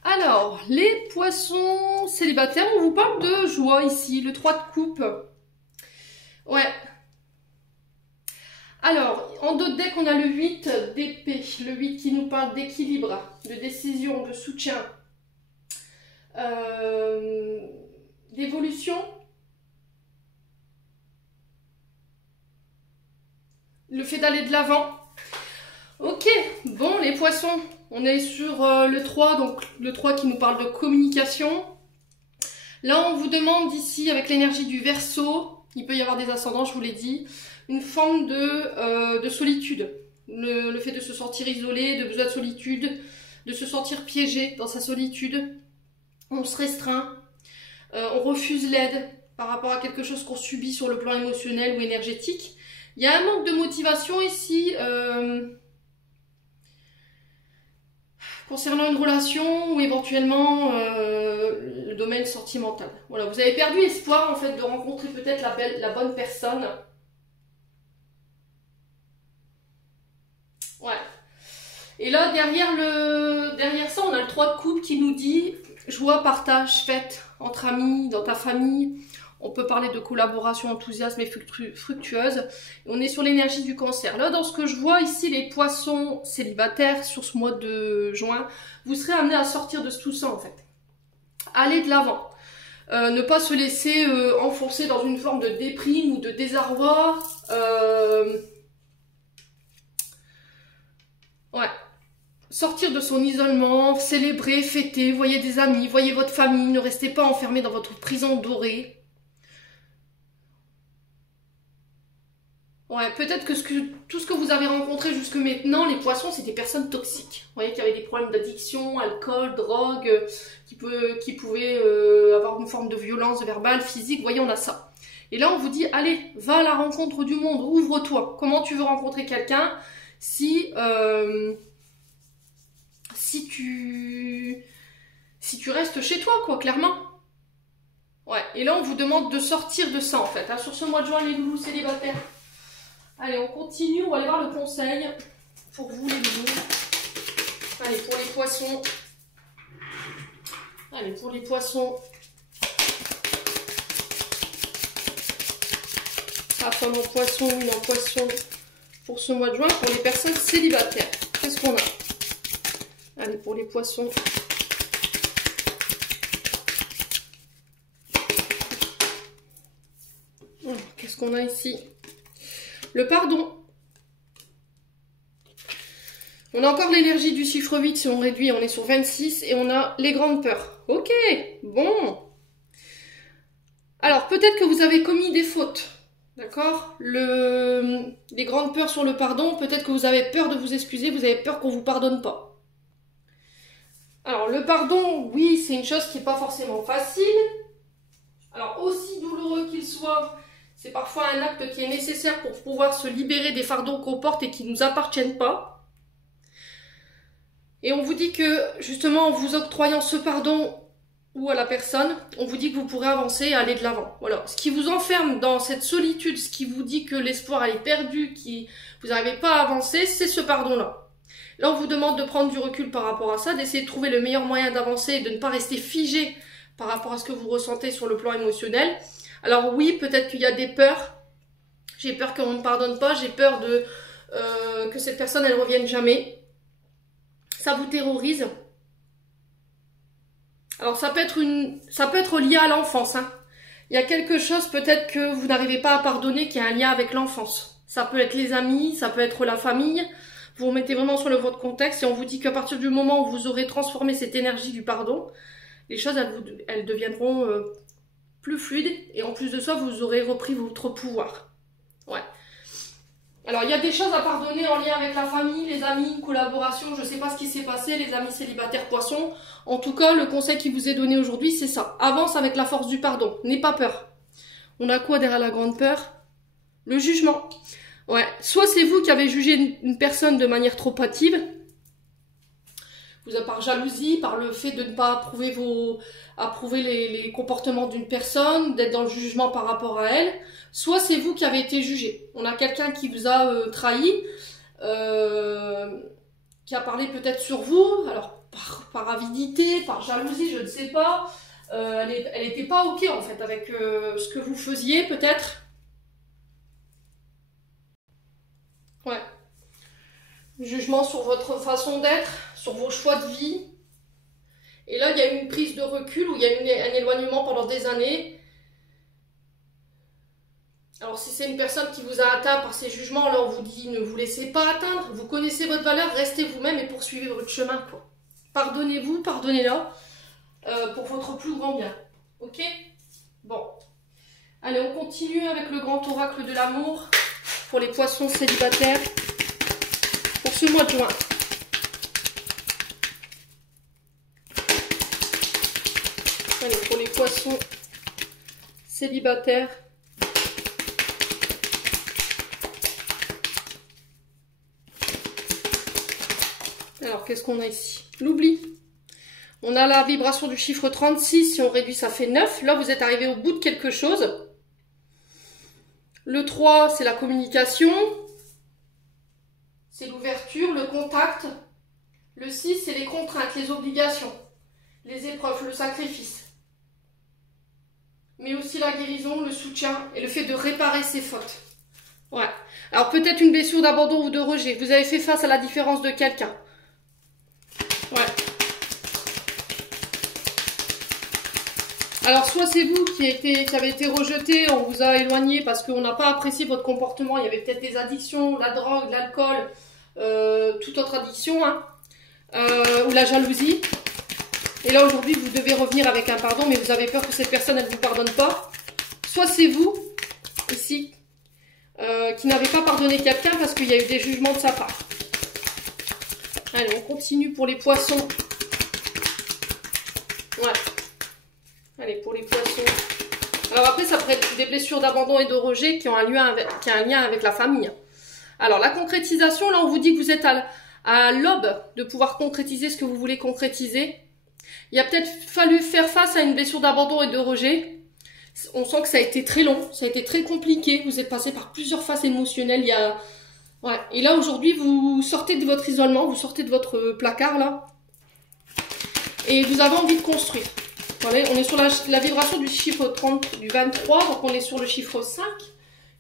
Alors, les poissons célibataires, on vous parle de joie ici, le 3 de coupe. Ouais. Alors, en dos de deck, on a le 8 d'épée. Le 8 qui nous parle d'équilibre, de décision, de soutien, d'évolution. Le fait d'aller de l'avant. Ok, bon, les poissons, on est sur le 3, donc le 3 qui nous parle de communication. Là, on vous demande ici, avec l'énergie du Verseau, il peut y avoir des ascendants, je vous l'ai dit, une forme de solitude. Le fait de se sentir isolé, de besoin de solitude, de se sentir piégé dans sa solitude. On se restreint, on refuse l'aide par rapport à quelque chose qu'on subit sur le plan émotionnel ou énergétique. Il y a un manque de motivation ici concernant une relation ou éventuellement le domaine sentimental. Voilà, vous avez perdu espoir en fait de rencontrer peut-être la bonne personne. Ouais. Et là, derrière ça, on a le 3 de coupe qui nous dit joie, partage, fête entre amis, dans ta famille. On peut parler de collaboration, enthousiasme et fructueuse. Et on est sur l'énergie du cancer. Là, dans ce que je vois ici, les poissons célibataires sur ce mois de juin, vous serez amenés à sortir de tout ça en fait. Aller de l'avant. Ne pas se laisser enfoncer dans une forme de déprime ou de désarroi. Ouais. Sortir de son isolement, célébrer, fêter, voyez des amis, voyez votre famille, ne restez pas enfermés dans votre prison dorée. Ouais, peut-être que tout ce que vous avez rencontré jusque maintenant, les poissons, c'est des personnes toxiques. Vous voyez qu'il y avait des problèmes d'addiction, alcool, drogue, qui pouvaient avoir une forme de violence verbale, physique. Vous voyez, on a ça. Et là, on vous dit, allez, va à la rencontre du monde, ouvre-toi. Comment tu veux rencontrer quelqu'un si tu restes chez toi, quoi, clairement. Ouais, et là, on vous demande de sortir de ça, en fait. Hein, sur ce mois de juin, les loulous célibataires. Allez, on continue, on va aller voir le conseil pour vous les loulous. Allez, pour les poissons. Allez, pour les poissons. La femme en poisson, une en poisson. Pour ce mois de juin, pour les personnes célibataires. Qu'est-ce qu'on a? Allez, pour les poissons. Qu'est-ce qu'on a ici? Le pardon. On a encore l'énergie du chiffre 8, si on réduit, on est sur 26, et on a les grandes peurs. Ok, bon. Alors, peut-être que vous avez commis des fautes, d'accord? Les grandes peurs sur le pardon, peut-être que vous avez peur de vous excuser, vous avez peur qu'on vous pardonne pas. Alors, le pardon, oui, c'est une chose qui n'est pas forcément facile. Alors, aussi douloureux qu'il soit, c'est parfois un acte qui est nécessaire pour pouvoir se libérer des fardeaux qu'on porte et qui ne nous appartiennent pas. Et on vous dit que, justement, en vous octroyant ce pardon ou à la personne, on vous dit que vous pourrez avancer et aller de l'avant. Voilà. Ce qui vous enferme dans cette solitude, ce qui vous dit que l'espoir est perdu, que vous n'arrivez pas à avancer, c'est ce pardon-là. Là, on vous demande de prendre du recul par rapport à ça, d'essayer de trouver le meilleur moyen d'avancer et de ne pas rester figé par rapport à ce que vous ressentez sur le plan émotionnel. Alors oui, peut-être qu'il y a des peurs. J'ai peur qu'on ne me pardonne pas, j'ai peur que cette personne, elle revienne jamais. Ça vous terrorise. Alors ça peut être lié à l'enfance. Hein. Il y a quelque chose peut-être que vous n'arrivez pas à pardonner qui a un lien avec l'enfance. Ça peut être les amis, ça peut être la famille. Vous remettez vraiment sur votre contexte et on vous dit qu'à partir du moment où vous aurez transformé cette énergie du pardon, les choses elles deviendront plus fluides et en plus de ça, vous aurez repris votre pouvoir. Ouais. Alors, il y a des choses à pardonner en lien avec la famille, les amis, collaboration. Je ne sais pas ce qui s'est passé, les amis célibataires poissons. En tout cas, le conseil qui vous est donné aujourd'hui, c'est ça. Avance avec la force du pardon. N'aie pas peur. On a quoi derrière la grande peur? Le jugement. Ouais. Soit c'est vous qui avez jugé une personne de manière trop hâtive. Par jalousie, par le fait de ne pas approuver les comportements d'une personne, d'être dans le jugement par rapport à elle. Soit c'est vous qui avez été jugé. On a quelqu'un qui vous a trahi, qui a parlé peut-être sur vous, alors par avidité, par jalousie, je ne sais pas. Elle n'était pas ok en fait avec ce que vous faisiez peut-être. Ouais. Jugement sur votre façon d'être, sur vos choix de vie. Et là, il y a eu une prise de recul, où il y a eu un éloignement pendant des années. Alors, si c'est une personne qui vous a atteint par ses jugements, là, on vous dit, ne vous laissez pas atteindre. Vous connaissez votre valeur, restez vous-même et poursuivez votre chemin, quoi. Pardonnez-vous, pardonnez-la, pour votre plus grand bien. Ok? Bon. Allez, on continue avec le grand oracle de l'amour pour les poissons célibataires pour ce mois de juin. Allez, pour les poissons célibataires. Alors, qu'est-ce qu'on a ici? L'oubli. On a la vibration du chiffre 36. Si on réduit, ça fait 9. Là, vous êtes arrivé au bout de quelque chose. Le 3, c'est la communication. C'est l'ouverture, le contact. Le 6, c'est les contraintes, les obligations, les épreuves, le sacrifice. Mais aussi la guérison, le soutien et le fait de réparer ses fautes. Ouais. Alors, peut-être une blessure d'abandon ou de rejet. Vous avez fait face à la différence de quelqu'un. Ouais. Alors, soit c'est vous qui avez été rejeté, on vous a éloigné parce qu'on n'a pas apprécié votre comportement. Il y avait peut-être des addictions, la drogue, l'alcool, toute autre addiction, hein, ou la jalousie. Et là, aujourd'hui, vous devez revenir avec un pardon, mais vous avez peur que cette personne, elle ne vous pardonne pas. Soit c'est vous, ici, qui n'avez pas pardonné quelqu'un parce qu'il y a eu des jugements de sa part. Allez, on continue pour les poissons. Ouais. Allez, pour les poissons. Alors après, ça pourrait être des blessures d'abandon et de rejet qui ont un lien avec la famille. Alors, la concrétisation, là, on vous dit que vous êtes à l'aube de pouvoir concrétiser ce que vous voulez concrétiser. Il a peut-être fallu faire face à une blessure d'abandon et de rejet. On sent que ça a été très long, ça a été très compliqué. Vous êtes passé par plusieurs phases émotionnelles. Ouais. Et là, aujourd'hui, vous sortez de votre isolement, vous sortez de votre placard, là. Et vous avez envie de construire. Voilà, on est sur la vibration du chiffre 30, du 23, donc on est sur le chiffre 5,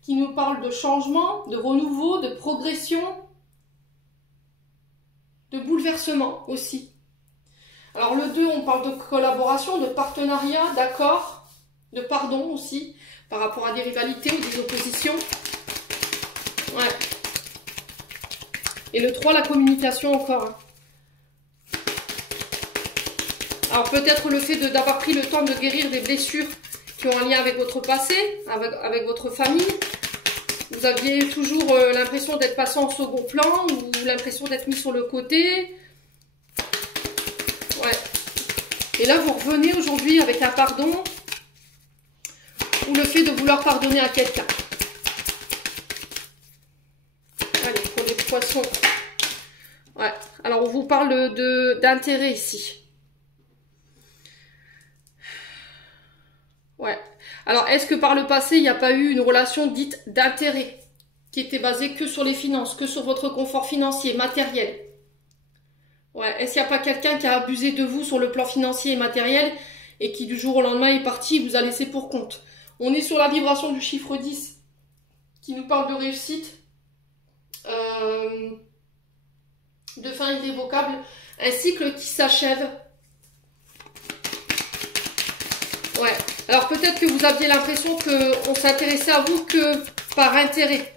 qui nous parle de changement, de renouveau, de progression, de bouleversement aussi. Alors le 2, on parle de collaboration, de partenariat, d'accord, de pardon aussi, par rapport à des rivalités ou des oppositions. Ouais. Et le 3, la communication encore. Hein. Alors peut-être le fait d'avoir pris le temps de guérir des blessures qui ont un lien avec votre passé, avec votre famille. Vous aviez toujours l'impression d'être passé en second plan ou l'impression d'être mis sur le côté. Ouais. Et là, vous revenez aujourd'hui avec un pardon ou le fait de vouloir pardonner à quelqu'un. Allez, pour les poissons. Ouais. Alors, on vous parle d'intérêt ici. Ouais. Alors, est-ce que par le passé, il n'y a pas eu une relation dite d'intérêt qui était basée que sur les finances, que sur votre confort financier, matériel? Ouais. Est-ce qu'il n'y a pas quelqu'un qui a abusé de vous sur le plan financier et matériel et qui du jour au lendemain est parti et vous a laissé pour compte? On est sur la vibration du chiffre 10 qui nous parle de réussite, de fin irrévocable, un cycle qui s'achève. Ouais. Alors peut-être que vous aviez l'impression qu'on s'intéressait à vous que par intérêt,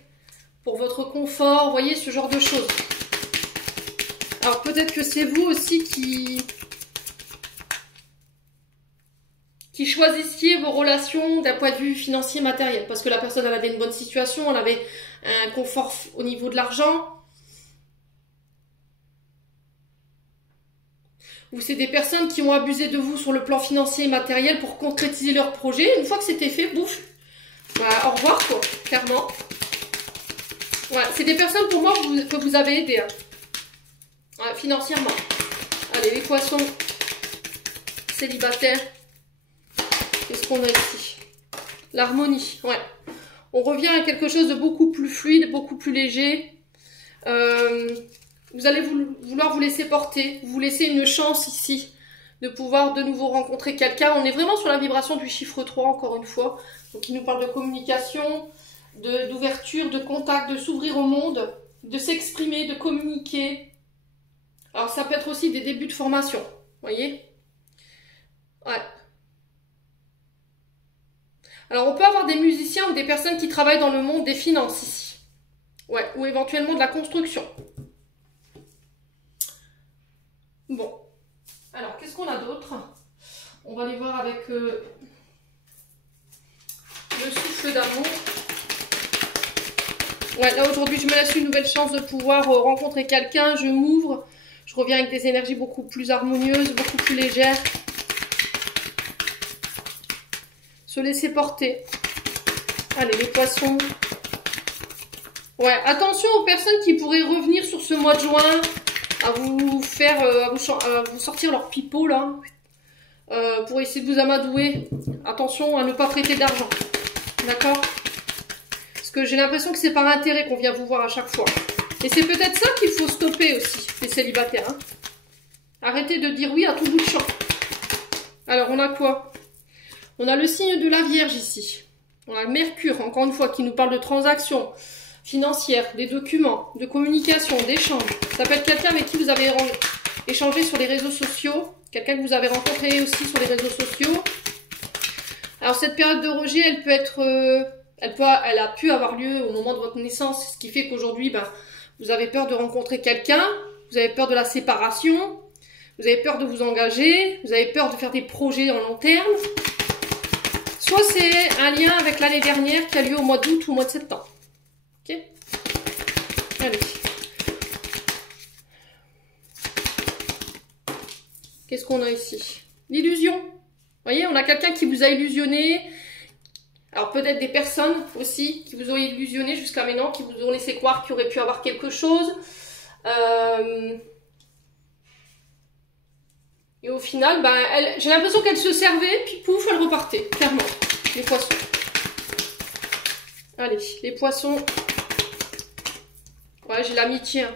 pour votre confort, vous voyez, ce genre de choses. Alors peut-être que c'est vous aussi qui choisissiez vos relations d'un point de vue financier matériel, parce que la personne elle avait une bonne situation, elle avait un confort au niveau de l'argent. Ou c'est des personnes qui ont abusé de vous sur le plan financier et matériel pour concrétiser leur projet. Une fois que c'était fait, bouf, bah, au revoir, quoi, clairement. Ouais, c'est des personnes pour moi que vous avez aidé, hein. Ouais, financièrement. Allez, les poissons célibataires. Qu'est-ce qu'on a ici? L'harmonie, ouais. On revient à quelque chose de beaucoup plus fluide, beaucoup plus léger. Vous allez vouloir vous laisser porter, vous laisser une chance ici de pouvoir de nouveau rencontrer quelqu'un. On est vraiment sur la vibration du chiffre 3, encore une fois. Donc, il nous parle de communication, d'ouverture, de contact, de s'ouvrir au monde, de s'exprimer, de communiquer. Alors, ça peut être aussi des débuts de formation, vous voyez? Ouais. Alors, on peut avoir des musiciens ou des personnes qui travaillent dans le monde des finances ici. Ouais, ou éventuellement de la construction. Bon. Alors, qu'est-ce qu'on a d'autre? On va aller voir avec le souffle d'amour. Ouais, là, aujourd'hui, je me laisse une nouvelle chance de pouvoir rencontrer quelqu'un. Je m'ouvre. Je reviens avec des énergies beaucoup plus harmonieuses, beaucoup plus légères. Se laisser porter. Allez, les poissons. Ouais, attention aux personnes qui pourraient revenir sur ce mois de juin à vous faire, à vous sortir leur pipeau là, pour essayer de vous amadouer. Attention à ne pas prêter d'argent, d'accord? Parce que j'ai l'impression que c'est par intérêt qu'on vient vous voir à chaque fois. Et c'est peut-être ça qu'il faut stopper aussi, les célibataires. Hein. Arrêtez de dire oui à tout bout de champ. Alors, on a quoi? On a le signe de la Vierge ici. On a le Mercure, encore une fois, qui nous parle de transactions financières, des documents, de communication, d'échanges. Ça peut être quelqu'un avec qui vous avez échangé sur les réseaux sociaux, quelqu'un que vous avez rencontré aussi sur les réseaux sociaux. Alors, cette période de rejet, elle peut être... elle a pu avoir lieu au moment de votre naissance, ce qui fait qu'aujourd'hui, ben, vous avez peur de rencontrer quelqu'un, vous avez peur de la séparation, vous avez peur de vous engager, vous avez peur de faire des projets en long terme. Soit c'est un lien avec l'année dernière qui a lieu au mois d'août ou au mois de septembre. Ok? Allez. Qu'est-ce qu'on a ici? L'illusion. Vous voyez, on a quelqu'un qui vous a illusionné. Alors peut-être des personnes aussi qui vous ont illusionné jusqu'à maintenant, qui vous ont laissé croire qu'il y aurait pu avoir quelque chose. Et au final, ben, j'ai l'impression qu'elle se servait, puis pouf, elle repartait, clairement. Les poissons. Allez, les poissons. Ouais, j'ai l'amitié. Hein.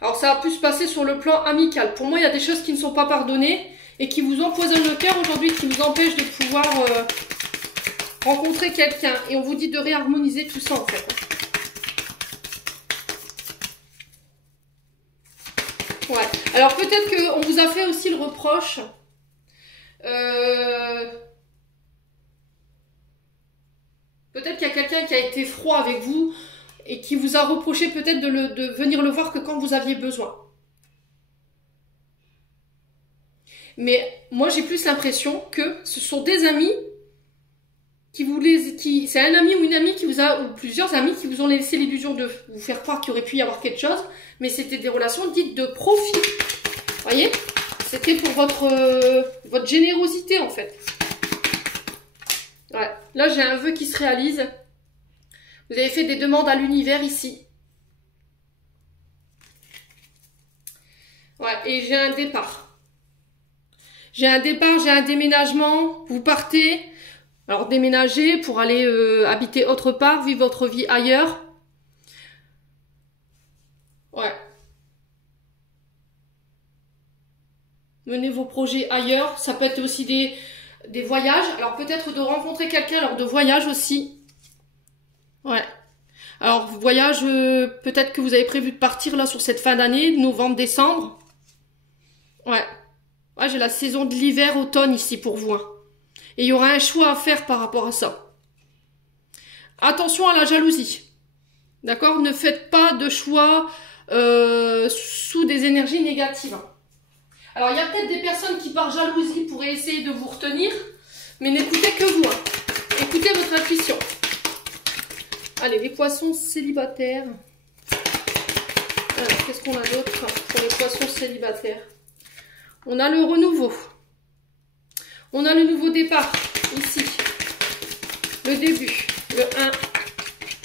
Alors ça a pu se passer sur le plan amical. Pour moi, il y a des choses qui ne sont pas pardonnées et qui vous empoisonnent le cœur aujourd'hui, qui vous empêchent de pouvoir rencontrer quelqu'un. Et on vous dit de réharmoniser tout ça en fait. Ouais. Alors peut-être qu'on vous a fait aussi le reproche. Peut-être qu'il y a quelqu'un qui a été froid avec vous et qui vous a reproché peut-être de venir le voir que quand vous aviez besoin. Mais moi j'ai plus l'impression que ce sont des amis c'est un ami ou une amie qui vous a, ou plusieurs amis qui vous ont laissé l'illusion de vous faire croire qu'il aurait pu y avoir quelque chose, mais c'était des relations dites de profit. Voyez? C'était pour votre générosité en fait. Ouais. Là j'ai un vœu qui se réalise. Vous avez fait des demandes à l'univers ici. Ouais, et j'ai un départ. J'ai un départ, j'ai un déménagement. Vous partez. Alors déménager pour aller habiter autre part, vivre votre vie ailleurs. Ouais. Menez vos projets ailleurs. Ça peut être aussi des voyages. Alors peut-être de rencontrer quelqu'un lors de voyages aussi. Ouais. Alors voyage, peut-être que vous avez prévu de partir là sur cette fin d'année, novembre, décembre. Ouais. Ouais, j'ai la saison de l'hiver, automne ici pour vous. Hein. Et il y aura un choix à faire par rapport à ça. Attention à la jalousie. D'accord? Ne faites pas de choix sous des énergies négatives. Alors, il y a peut-être des personnes qui, par jalousie, pourraient essayer de vous retenir. Mais n'écoutez que vous. Hein. Écoutez votre intuition. Allez, les poissons célibataires. Alors, qu'est-ce qu'on a d'autre pour les poissons célibataires? On a le renouveau. On a le nouveau départ, ici. Le début, le 1.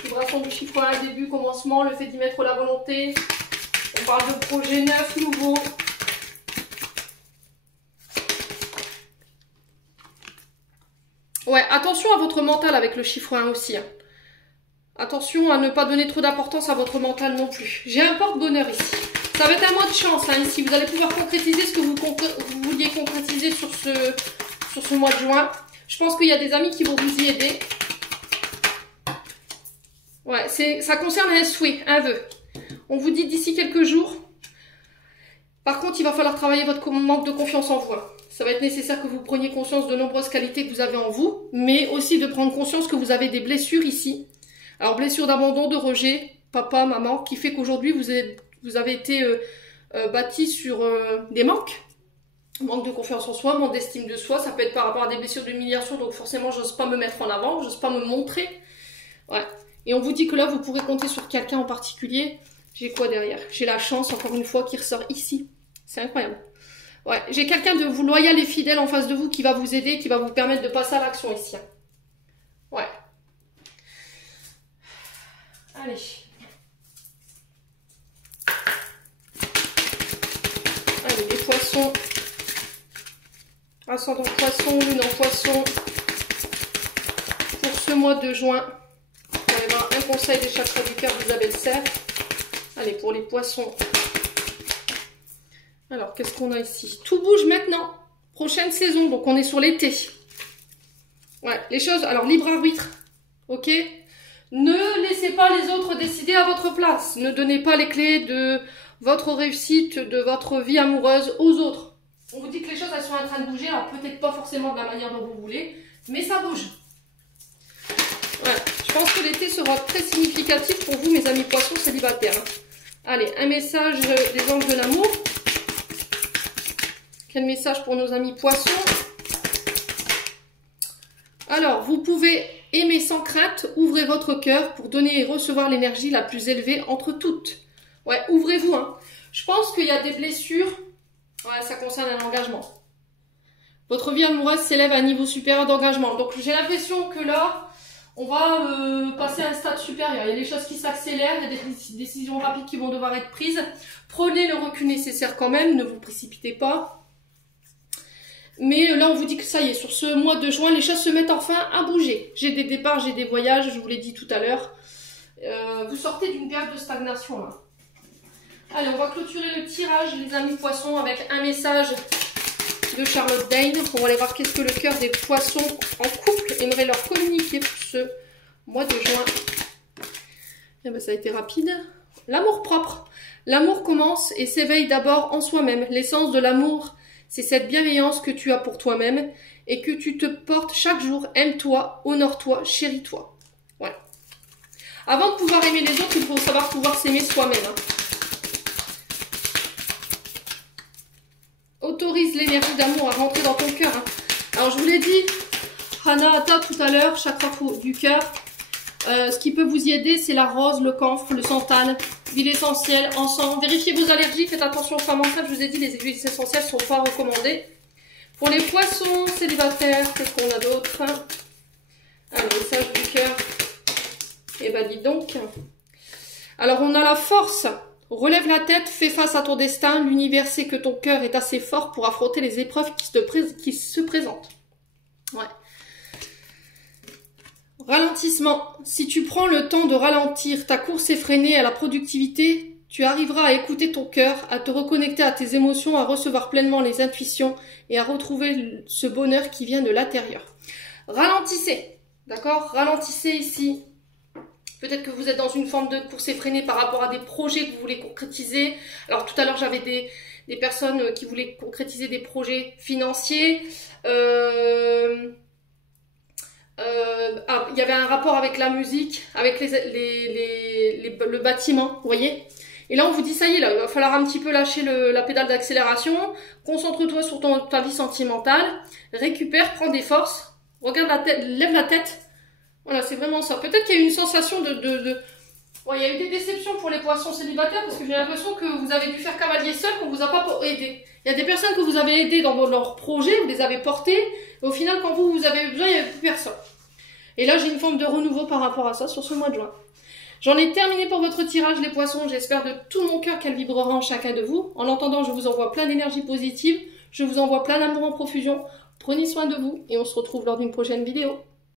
Vibration du chiffre 1, début, commencement, le fait d'y mettre la volonté. On parle de projet neuf, nouveau. Ouais, attention à votre mental avec le chiffre 1 aussi. Hein. Attention à ne pas donner trop d'importance à votre mental non plus. J'ai un porte-bonheur ici. Ça va être un mois de chance hein, ici. Vous allez pouvoir concrétiser ce que vous vouliez concrétiser sur ce mois de juin. Je pense qu'il y a des amis qui vont vous y aider. Ouais, ça concerne un souhait, un vœu. On vous dit d'ici quelques jours. Par contre, il va falloir travailler votre manque de confiance en vous. Ça va être nécessaire que vous preniez conscience de nombreuses qualités que vous avez en vous, mais aussi de prendre conscience que vous avez des blessures ici. Alors, blessures d'abandon, de rejet, papa, maman, qui fait qu'aujourd'hui, vous avez été bâti sur des manques. Manque de confiance en soi, manque d'estime de soi. Ça peut être par rapport à des blessures d'humiliation, donc forcément, j'ose pas me mettre en avant, j'ose pas me montrer. Ouais. Et on vous dit que là, vous pourrez compter sur quelqu'un en particulier. J'ai quoi derrière? J'ai la chance, encore une fois, qui ressort ici. C'est incroyable. Ouais, j'ai quelqu'un de vous loyal et fidèle en face de vous qui va vous aider, qui va vous permettre de passer à l'action ici. Ouais. Allez. Allez, les poissons. Ascendant poisson, lune en poisson. Pour ce mois de juin. Vous allez voir un conseil des chakras du cœur d'Isabelle Serre. Allez, pour les poissons. Alors, qu'est-ce qu'on a ici? Tout bouge maintenant. Prochaine saison, donc on est sur l'été. Ouais, les choses... Alors, libre arbitre, ok? Ne laissez pas les autres décider à votre place. Ne donnez pas les clés de votre réussite, de votre vie amoureuse aux autres. On vous dit que les choses, elles sont en train de bouger. Alors, peut-être pas forcément de la manière dont vous voulez, mais ça bouge. Ouais, je pense que l'été sera très significatif pour vous, mes amis poissons célibataires. Allez, un message des anges de l'amour. Quel message pour nos amis poissons? Alors, vous pouvez aimer sans crainte, ouvrez votre cœur pour donner et recevoir l'énergie la plus élevée entre toutes. Ouais, ouvrez-vous. Hein. Je pense qu'il y a des blessures. Ouais, ça concerne un engagement. Votre vie amoureuse s'élève à un niveau supérieur d'engagement. Donc, j'ai l'impression que là, on va passer à un stade supérieur. Il y a des choses qui s'accélèrent, il y a des décisions rapides qui vont devoir être prises. Prenez le recul nécessaire quand même, ne vous précipitez pas. Mais là, on vous dit que ça y est, sur ce mois de juin, les choses se mettent enfin à bouger. J'ai des départs, j'ai des voyages, je vous l'ai dit tout à l'heure. Vous sortez d'une période de stagnation, là. Allez, on va clôturer le tirage, les amis poissons, avec un message de Charlotte Dane. On va aller voir qu'est-ce que le cœur des poissons en couple aimerait leur communiquer pour ce mois de juin. Eh ben, ça a été rapide. L'amour propre. L'amour commence et s'éveille d'abord en soi-même. L'essence de l'amour, c'est cette bienveillance que tu as pour toi-même et que tu te portes chaque jour. Aime-toi, honore-toi, chéris-toi. Voilà. Avant de pouvoir aimer les autres, il faut savoir pouvoir s'aimer soi-même. Hein. Autorise l'énergie d'amour à rentrer dans ton cœur. Hein. Alors, je vous l'ai dit, Anahata tout à l'heure, chakra du cœur. Ce qui peut vous y aider, c'est la rose, le camphre, le santal, l'huile essentielle, encens. Vérifiez vos allergies, faites attention aux femmes enceintes. Je vous ai dit, les huiles essentielles ne sont pas recommandées. Pour les poissons célibataires, qu'est-ce qu'on a d'autre? Un message du cœur. Eh ben, dis donc. Alors, on a la force. Relève la tête, fais face à ton destin. L'univers sait que ton cœur est assez fort pour affronter les épreuves qui se présentent. Ouais. Ralentissement. Si tu prends le temps de ralentir ta course effrénée à la productivité, tu arriveras à écouter ton cœur, à te reconnecter à tes émotions, à recevoir pleinement les intuitions et à retrouver ce bonheur qui vient de l'intérieur. Ralentissez, d'accord? Ralentissez ici. Peut-être que vous êtes dans une forme de course effrénée par rapport à des projets que vous voulez concrétiser. Alors tout à l'heure, j'avais des personnes qui voulaient concrétiser des projets financiers. Il y avait un rapport avec la musique, avec le bâtiment, vous voyez. Et là, on vous dit, ça y est, là, il va falloir un petit peu lâcher la pédale d'accélération. Concentre-toi sur ta vie sentimentale. Récupère, prends des forces. Regarde la tête, lève la tête. Voilà, c'est vraiment ça. Peut-être qu'il y a eu une sensation Bon, il y a eu des déceptions pour les poissons célibataires parce que j'ai l'impression que vous avez dû faire cavalier seul, qu'on vous a pas aidé. Il y a des personnes que vous avez aidées dans leur projet, vous les avez portées, et au final, quand vous avez eu besoin, il n'y avait plus personne. Et là, j'ai une forme de renouveau par rapport à ça sur ce mois de juin. J'en ai terminé pour votre tirage, les poissons. J'espère de tout mon cœur qu'elle vibrera en chacun de vous. En attendant, je vous envoie plein d'énergie positive. Je vous envoie plein d'amour en profusion. Prenez soin de vous et on se retrouve lors d'une prochaine vidéo.